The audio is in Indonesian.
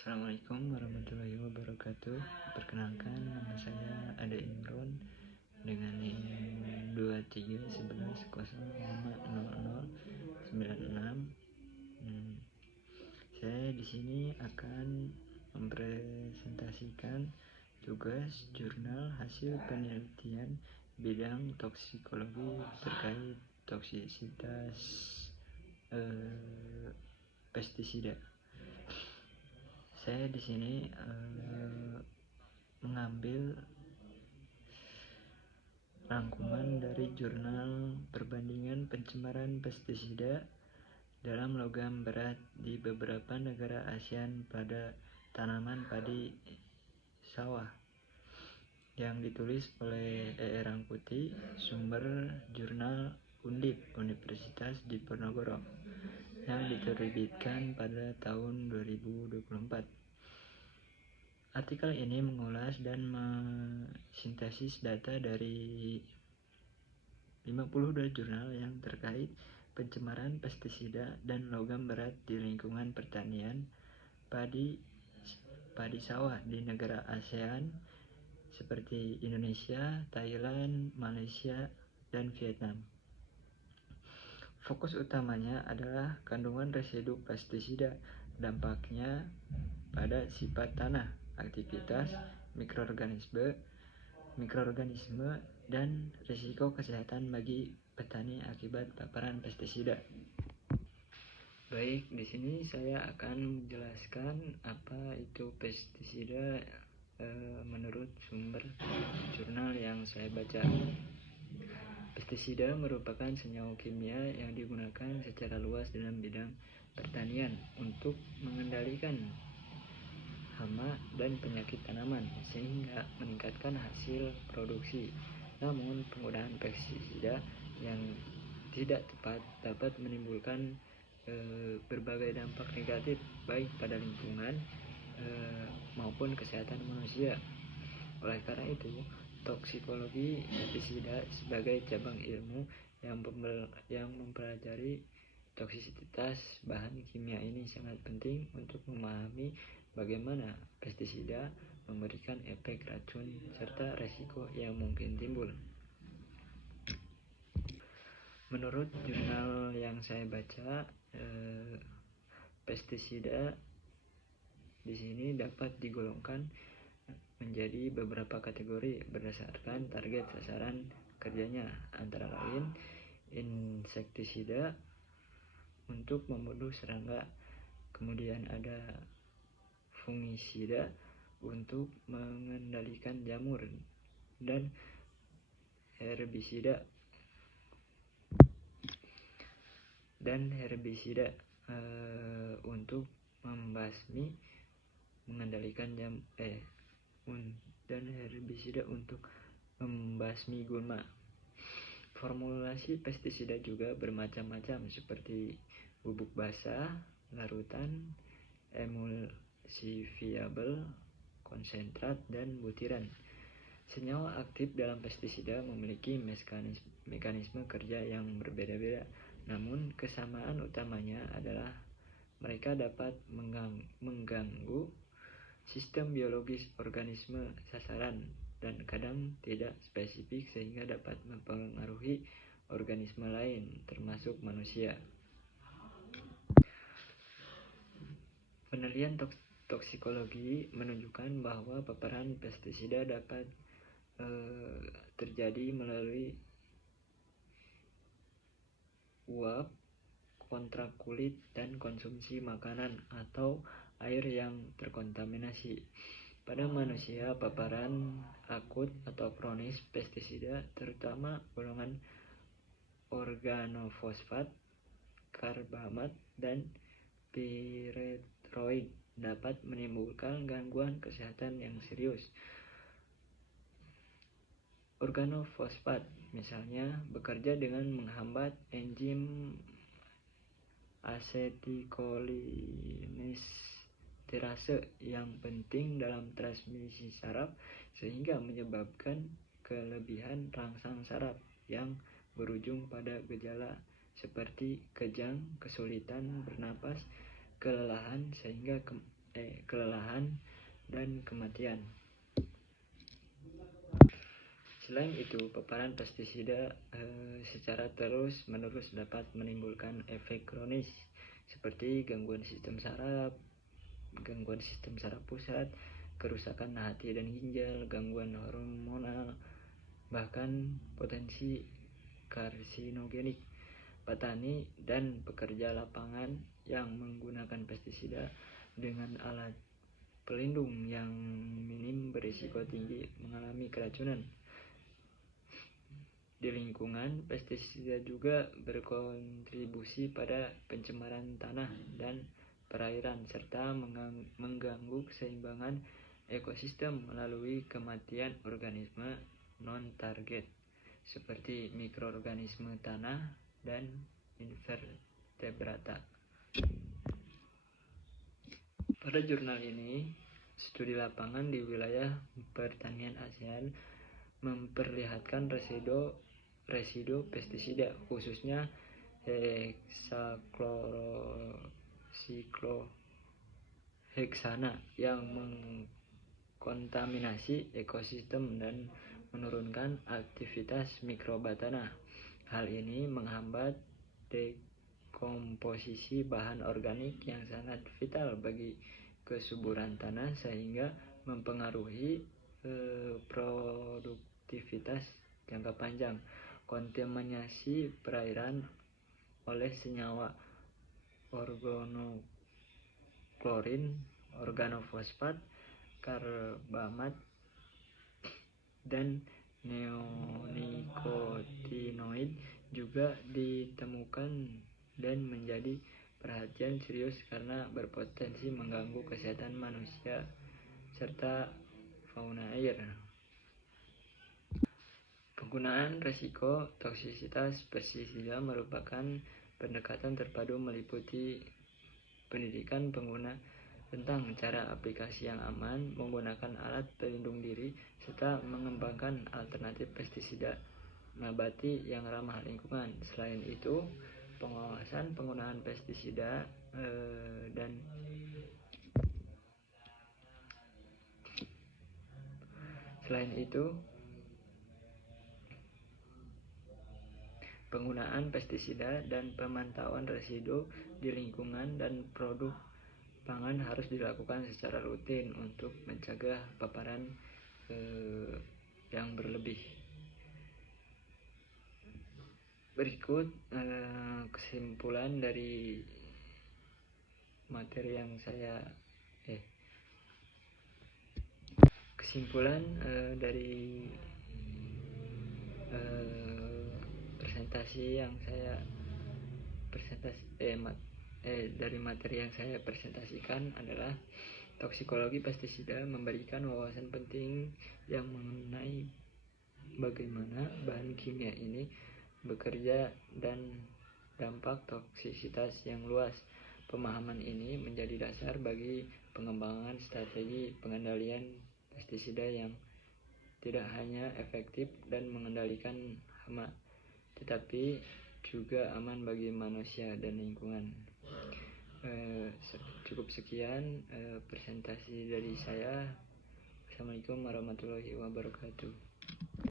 Assalamualaikum warahmatullahi wabarakatuh. Perkenalkan, nama saya Ade Imron dengan NIM 2311000096. Saya di sini akan mempresentasikan tugas jurnal hasil penelitian bidang toksikologi terkait toksisitas pestisida. Saya di sini mengambil rangkuman dari jurnal perbandingan pencemaran pestisida dalam logam berat di beberapa negara ASEAN pada tanaman padi sawah yang ditulis oleh E. Rangkuti, sumber jurnal Undip Universitas Diponegoro yang diterbitkan pada tahun 2024. Artikel ini mengulas dan mensintesis data dari 52 jurnal yang terkait pencemaran pestisida dan logam berat di lingkungan pertanian padi sawah di negara ASEAN seperti Indonesia, Thailand, Malaysia, dan Vietnam. Fokus utamanya adalah kandungan residu pestisida, dampaknya pada sifat tanah, aktivitas mikroorganisme, dan risiko kesehatan bagi petani akibat paparan pestisida. Baik, di sini saya akan menjelaskan apa itu pestisida menurut sumber jurnal yang saya baca. Pestisida merupakan senyawa kimia yang digunakan secara luas dalam bidang pertanian untuk mengendalikan hama dan penyakit tanaman sehingga meningkatkan hasil produksi. Namun, penggunaan pestisida yang tidak tepat dapat menimbulkan berbagai dampak negatif baik pada lingkungan maupun kesehatan manusia. Oleh karena itu, toksikologi pestisida sebagai cabang ilmu yang mempelajari toksisitas bahan kimia ini sangat penting untuk memahami bagaimana pestisida memberikan efek racun serta resiko yang mungkin timbul. Menurut jurnal yang saya baca, pestisida di sini dapat digolongkan menjadi beberapa kategori berdasarkan target sasaran kerjanya, antara lain insektisida untuk membunuh serangga, kemudian ada fungisida untuk mengendalikan jamur, dan herbisida untuk membasmi gulma. Formulasi pestisida juga bermacam-macam seperti bubuk basah, larutan, emulsifiable, konsentrat, dan butiran. Senyawa aktif dalam pestisida memiliki mekanisme kerja yang berbeda-beda, namun kesamaan utamanya adalah mereka dapat mengganggu sistem biologis organisme sasaran dan kadang tidak spesifik sehingga dapat mempengaruhi organisme lain termasuk manusia. Penelitian toksikologi menunjukkan bahwa paparan pestisida dapat terjadi melalui uap, kontrak kulit, dan konsumsi makanan atau air yang terkontaminasi. Pada manusia, paparan akut atau kronis pestisida, terutama golongan organofosfat, karbamat, dan piretroid, dapat menimbulkan gangguan kesehatan yang serius. Organofosfat misalnya bekerja dengan menghambat enzim asetikolinesterase yang penting dalam transmisi saraf sehingga menyebabkan kelebihan rangsang saraf yang berujung pada gejala seperti kejang, kesulitan bernapas, kelelahan, sehingga kelelahan, dan kematian. Selain itu, paparan pestisida secara terus-menerus dapat menimbulkan efek kronis seperti gangguan sistem saraf pusat, kerusakan hati dan ginjal, gangguan hormonal, bahkan potensi karsinogenik. Petani dan pekerja lapangan yang menggunakan pestisida dengan alat pelindung yang minim berisiko tinggi mengalami keracunan. Di lingkungan, pestisida juga berkontribusi pada pencemaran tanah dan perairan serta mengganggu keseimbangan ekosistem melalui kematian organisme non-target seperti mikroorganisme tanah dan invertebrata. Pada jurnal ini, studi lapangan di wilayah pertanian ASEAN memperlihatkan residu pestisida, khususnya heksaklorosikloheksana yang mengkontaminasi ekosistem dan menurunkan aktivitas mikroba tanah. Hal ini menghambat dekomposisi bahan organik yang sangat vital bagi kesuburan tanah sehingga mempengaruhi produktivitas jangka panjang. Kontaminasi perairan oleh senyawa organoklorin, organofosfat, karbamat, dan neonikotinoid juga ditemukan dan menjadi perhatian serius karena berpotensi mengganggu kesehatan manusia serta fauna air. Penggunaan resiko toksisitas pestisida merupakan pendekatan terpadu meliputi pendidikan pengguna tentang cara aplikasi yang aman, menggunakan alat pelindung diri, serta mengembangkan alternatif pestisida nabati yang ramah lingkungan. Selain itu, pengawasan penggunaan pestisida penggunaan pestisida dan pemantauan residu di lingkungan dan produk pangan harus dilakukan secara rutin untuk mencegah paparan yang berlebih. Berikut kesimpulan dari materi yang saya dari dari materi yang saya presentasikan adalah toksikologi pestisida memberikan wawasan penting yang mengenai bagaimana bahan kimia ini bekerja dan dampak toksisitas yang luas. Pemahaman ini menjadi dasar bagi pengembangan strategi pengendalian pestisida yang tidak hanya efektif dan mengendalikan hama, tetapi juga aman bagi manusia dan lingkungan. Cukup sekian presentasi dari saya. Assalamualaikum warahmatullahi wabarakatuh.